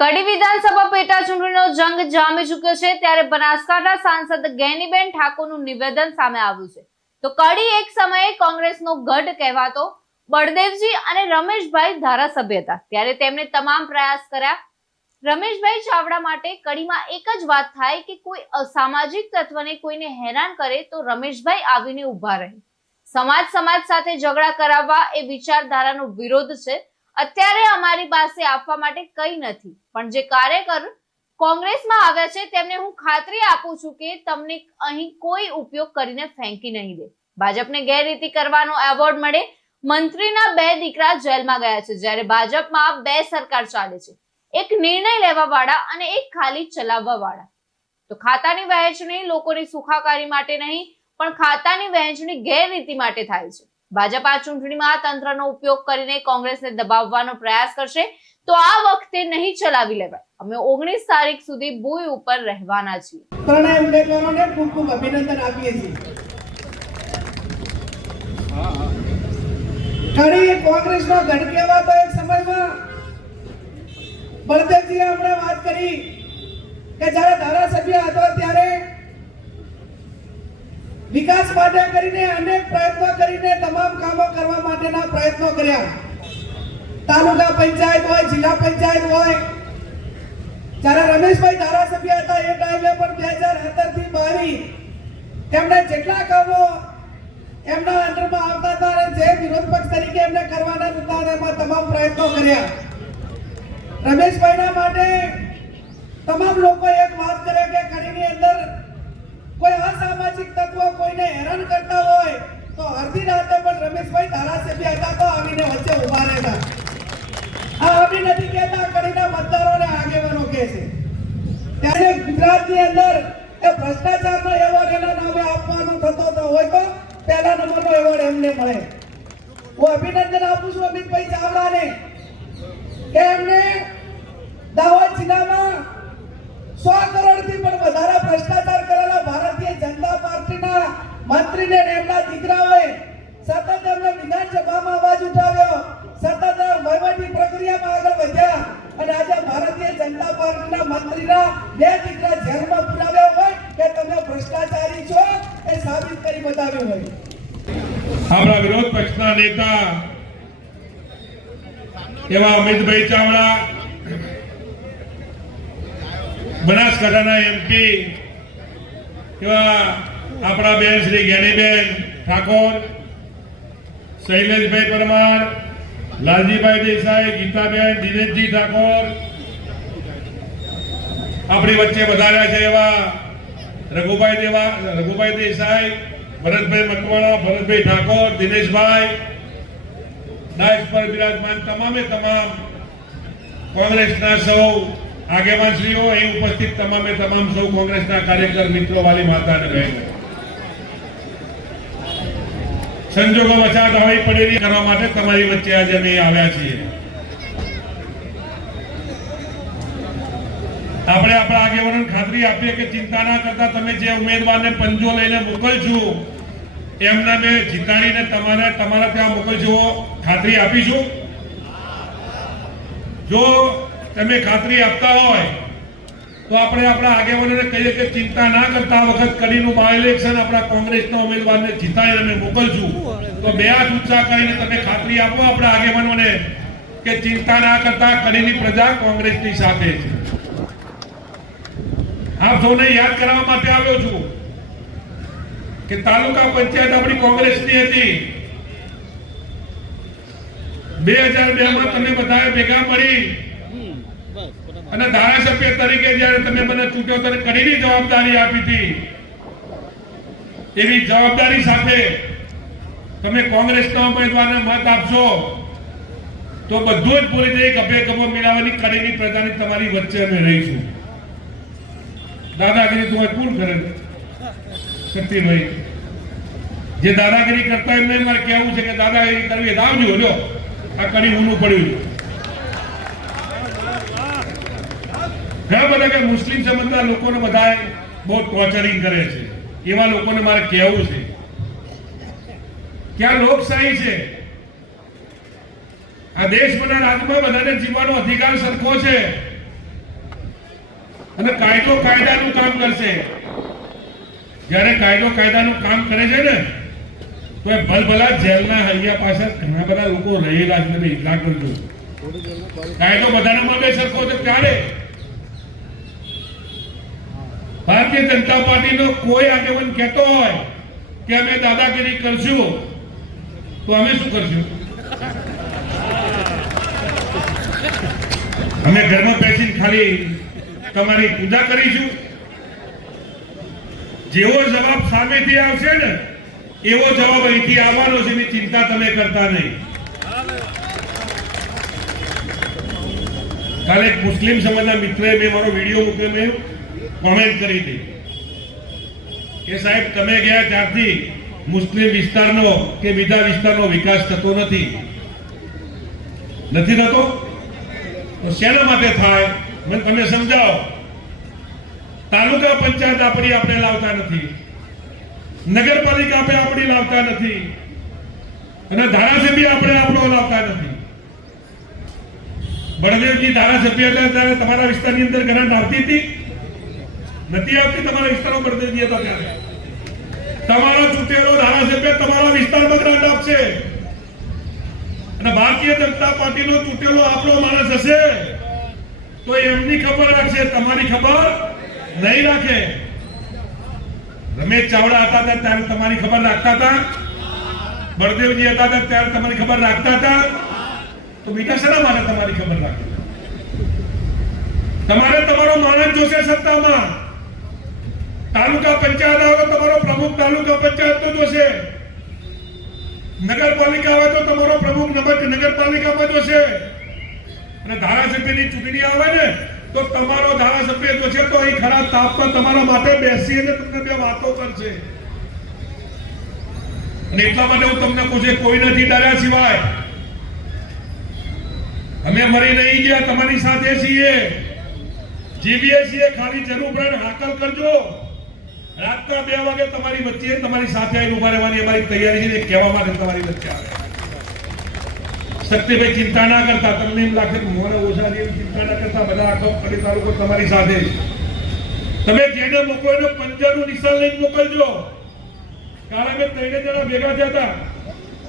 કડી વિધાનસભા પેટા ચૂંટણીનો જંગ જામી ચૂક્યો છે, ત્યારે બનાસકાંઠા સાંસદ ગેનીબેન ઠાકોરનું નિવેદન સામે આવ્યું છે. તો કડી એક સમયે કોંગ્રેસનો ગઢ કહેવાતો બળદેવજી અને રમેશભાઈ ધારાસભ્ય હતા. ત્યારે તેમણે તમામ પ્રયાસ કર્યા. રમેશભાઈ ચાવડા માટે કડીમાં એક જ વાત થાય કે કોઈ અસામાજિક તત્વને કોઈને હેરાન કરે તો રમેશભાઈ આવીને ઊભા રહે. સમાજ સમાજ સાથે ઝઘડા કરાવવા એ વિચારધારાનો વિરોધ છે. અત્યારે અમારી પાસે આપવા માટે કંઈ નથી. પણ જે કાર્યકર કોંગ્રેસમાં આવ્યા છે, તેમને હું ખાતરી આપું છું કે તમને અહીં કોઈ ઉપયોગ કરીને ફેંકી નહીં દે. ભાજપને ગેરરીતિ કરવાનો એવોર્ડ મળે. મંત્રીના બે દીકરા જેલમાં ગયા છે, જ્યારે ભાજપમાં બે સરકાર ચાલે છે. એક નિર્ણય લેવા વાળા અને એક ખાલી ચલાવવા વાળા તો ખાતાની વહેંચણી લોકોની સુખાકારી માટે નહીં, પણ ખાતાની વહેંચણી ગેરરીતિ માટે થાય છે. ભાજપ ચૂંટણીમાં તંત્રનો ઉપયોગ કરીને કોંગ્રેસને દબાવવાનો પ્રયાસ કરશે, તો આ વખતે નહીં ચલાવી લેવાય. અમે ઓગણીસ તારીખ સુધી ભૂય ઉપર રહેવાના છીએ. ધારાસભ્ય હતો ત્યારે વિકાસ માટે કરીને અનેક પ્રયત્નો કરીને તમામ કામો કરવા માટેના પ્રયત્નો કર્યા. તાલુકા પંચાયત હોય, જિલ્લા પંચાયત હોય. જ્યારે રમેશભાઈ ધારાસભ્ય હતા એ ટાઈમે પણ બે હજાર સત્તરથી બાવીસ તેમણે જેટલા કામો એમના અંડરમાં આવતા હતા અને જે વિરોધ પક્ષ તરીકે એમને કરવાના હતા એમાં તમામ પ્રયત્નો કર્યા. રમેશભાઈના માટે તમામ લોકો એક વાત કરે કે કડીની અંદર કોઈ અસામાજિક તત્વો કોઈને હેરાન કરતા હોય, તો અડધી રાતે પણ રમેશભાઈ ધારાસભ્ય હતા, તો આવીને વચ્ચે ઊભા રહેતા. આ અમે નથી કહેતા કરીને મતદારોને આગેવાનો કહે છે. ત્યારે ગુજરાતની અંદર એ ભ્રષ્ટાચારનો એવોર્ડ એના નામે આપવાનો થતો તો હોય, તો પહેલા નંબરનો એવોર્ડ એમને મળે. હું અભિનંદન આપું છું અમિતભાઈ ચાવડાને, કે એમને મંત્રીના બે દીકરા જેલમાં પુરાવ્યા હોય કે તમે ભ્રષ્ટાચારી છો, એ સાબિત કરી બતાવ્યું હોય. આપણા વિરોધ પક્ષના નેતા એવા અમિતભાઈ ચાવડા, બનાસકાંઠાના એમપી એવા આપણા બેન શ્રી જ્ઞાનીબેન ઠાકોર, શૈલેષભાઈ પરમાર, લાલજીભાઈ દેસાઈ, ગીતાબેન દિનેશજી ઠાકોર આપણી વચ્ચે વધાર્યા છે એવા રઘુભાઈ દેવા, રઘુભાઈ દેસાઈ, ભરતભાઈ મકવાણા, ભરતભાઈ ઠાકોર, દિનેશભાઈ, ડાયસ પર બિરાજમાન તમામે તમામ કોંગ્રેસના સૌ આગેવાનશ્રીઓ, અહીં ઉપસ્થિત તમામે તમામ સૌ કોંગ્રેસના કાર્યકર મિત્રો, વાલી માતા અને બહેનો. સંજોગો વચાત આવી પડેલી કરવા માટે તમારી વચ્ચે આજે અમે આવ્યા છીએ. આપણે આપણા આગેવાનોને ખાતરી આપીએ કે ચિંતા ના કરતા તમે જે ઉમેદવારને પંજો લઈને મોકલજો, એમને મેં જીતાડીને તમારે તમારા ત્યાં મોકલજો, ખાતરી આપીશું જો તમે ખાતરી આપતા હોય, તો આપણે આપણા આગેવાનોને કહીએ કે ચિંતા ના કરતા વખત કડીનું બાય ઇલેક્શન આપણા કોંગ્રેસના ઉમેદવારને જીતાડીને અમે મોકલશું તો બે હાથ ઊંચા કરીને તમે ખાતરી આપો આપણા આગેવાનોને કે ચિંતા ના કરતા કડીની પ્રજા કોંગ્રેસની સાથે છે. આપ સૌને યાદ કરાવવા માટે આવ્યો છું કે તાલુકા પંચાયત આપણી કોંગ્રેસની હતી. બે હજાર બે માં તમે બધા ભેગા મળી. અને ધારાસભ્ય તરીકે જયારે તમે મને ચૂંટ્યો ત્યારે કડીની જવાબદારી આપી હતી, એવી જવાબદારી સાથે તમે કોંગ્રેસના ઉમેદવારને મત આપશો, તો બધું જ ભૂલી જઈ ગભે ગભો મેળવવાની કડીની પ્રજાની તમારી વચ્ચે અમે રહીશું. દાદાગીરી તો કોણ કરે? શક્તિભાઈ જે દાદાગીરી કરતા એમને મારે કહેવું છે કે દાદાગીરી કરવી આવજો જો આ કડી ઊનું પડ્યું ઘણા બધા કે મુસ્લિમ સમજતા લોકોને બધાએ બહુ ટોર્ચરિંગ કરે છે. એવા લોકોને મારે કહેવું છે. કે આ લોકશાહી છે? આ દેશ બના રાજમાં બધાને જીવવાનો અધિકાર સરખો છે. અને કાયદો કાયદાનું કામ કરશે. જ્યારે કાયદો કાયદાનું કામ કરે છે ને, તો એ ભલભલા જેલના હૈયા પાછળ ઘણા બધા લોકો રહેલા કરજો કાયદો બધાનો માટે સરખો છે ત્યારે ભારતીય જનતા પાર્ટીનો કોઈ આગેવાન કહેતો હોય કે અમે દાદાગીરી કરશું, તો અમે શું કરશું? અમે ઘરમાં બેસીને ખાલી તમારી પૂજા કરીશું. જેવો જવાબ સામેથી આવશે ને, એવો જવાબ અહીંથી આવવાનો છે, એની ચિંતા તમે કરતા નહીં. કાલે એક મુસ્લિમ સમાજના મિત્રએ મેં મારો વીડિયો મૂક્યો, મેં કોમેન્ટ કરી હતી. કે સાહેબ, તમે ગયા ત્યારથી મુસ્લિમ વિસ્તારનો કે બીજા વિસ્તારનો વિકાસ થતો નથી. નથી થતો? તો શેના માટે થાય? મને તમે સમજાવો? તાલુકા પંચાયત આપણી આપણે લાવતા નથી. નગરપાલિકા આપણે આપણી લાવતા નથી. અને ધારાસભ્ય આપણે આપણો લાવતા નથી. બળદેવજી ધારાસભ્ય હતા ત્યારે તમારા વિસ્તારની અંદર ગ્રાન્ટ આવતી હતી? નથી આવતી? તમારા વિસ્તારમાં બળદેવજી હતા ત્યારે. તમારો ચૂંટેલો ધારાસભ્ય તમારા વિસ્તારમાં ગ્રાન્ટ આપશે. અને ભારતીય જનતા પાર્ટીનો ચૂંટેલો આપણો માણસ હશે. તો એમની ખબર રાખશે, તમારી ખબર નહીં રાખે. રમેશ ચાવડા હતા ત્યારે તમારી ખબર રાખતા હતા? બળદેવજી હતા ત્યારે તમારી ખબર રાખતા હતા? તો બીજા શેના માટે તમારી ખબર રાખે? તમારે તમારો માણસ જોશે સત્તામાં. તાલુકા પંચાયત આવે તો તમારો પ્રમુખ તાલુકા પંચાયત તો જોશે. નગરપાલિકા આવે તો તમારો પ્રમુખ નગર- નગરપાલિકામાં જોશે. અને ધારાસભ્યની ચૂંટણી આવે ને, તો તમારો ધારાસભ્ય જો છે તો અહીં ખરા તાપમાં તમારા માટે બેસી અને તમને બે વાતો કરશે. અને એટલા માટે હું તમને પૂછે કોઈ નથી ડર્યા સિવાય. અમે મરી નહીં ગયા, તમારી સાથે છીએ. જીવીએ છીએ ખાલી જરૂર પડે હાકલ કરજો. રાતના બે વાગે તમારી વચ્ચે તમારી સાથે આવીને ઊભા રહેવાની અમારી તૈયારી છે કહેવા માટે તમારી વચ્ચે આવે. શક્તિભાઈ ચિંતા ના કરતા, તમને એમ લાગે કે ઓછા જેવી ચિંતા ના કરતા, બધા આખો પડી તાલુકો તમારી સાથે તમે જેને મોકલો એને પંજાનું નિશાન લઈને મોકલજો. કારણ કે ત્રણે જણા ભેગા થયા હતા.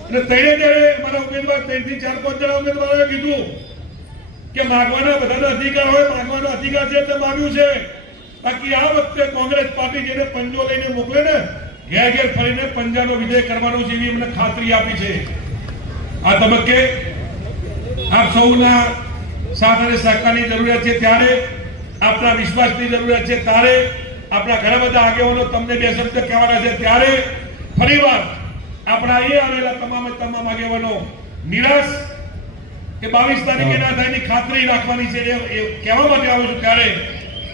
અને ત્રણે જણે મારા ઉમેદવાર, ત્રણથી ચાર પાંચ જણા ઉમેદવારોએ કીધું કે માગવાના બધાનો અધિકાર હોય, માગવાનો અધિકાર છે એટલે માગ્યું છે. બાકી આ વખતે કોંગ્રેસ પાર્ટી જેને પંજો લઈને મોકલે ને, ઘેર ઘેર ફરીને પંજાનો વિજય કરવાનો છે એવી અમને ખાતરી આપી છે. આ તબક્કે આપ સૌના સાથ અને સહકારની જરૂરિયાત છે ત્યારે આપણા વિશ્વાસની જરૂરિયાત છે ત્યારે આપણા ઘણા બધા આગેવાનો તમને બે શબ્દ કહેવાના છે ત્યારે ફરીવાર આપણા એ આવેલા તમામ તમામ આગેવાનો નિરાશ કે બાવીસ તારીખે ના થાય ખાતરી રાખવાની છે એ કહેવા માટે આવું છું ત્યારે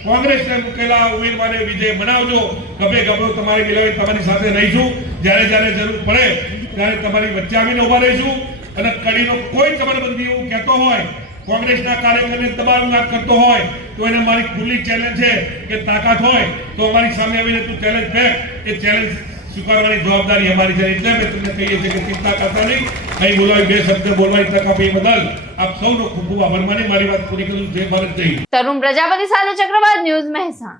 કોંગ્રેસને મૂકેલા ઉમેદવારે વિજય બનાવજો. ગભે ગભરો તમારી મિલાવી તમારી સાથે રહીશું. જ્યારે જ્યારે જરૂર પડે ત્યારે તમારી વચ્ચે આવીને ઊભા રહીશું. અને કડીનો કોઈ કમરબંધી એવું કહેતો હોય, કોંગ્રેસના કાર્યકરને દબાણ કરતો હોય, તો એને મારી ખુલ્લી ચેલેન્જ છે કે તાકાત હોય, તો અમારી સામે આવીને તું ચેલેન્જ ફેંક. એ ચેલેન્જ સ્વીકારવાની જવાબદારી અમારી છે. એટલે અમે તમને કહીએ છીએ કે ચિંતા કરતા નહીં. અહીં બોલાવી બે શબ્દ બોલવાની તક આપી બદલ આપ સૌનો ખૂબ ખૂબ આભાર. માની મારી વાત પૂરી કરું જય ભારત જય તરુણ પ્રજાપતિ સાથે ચક્રવાત ન્યૂઝ મહેસાણા.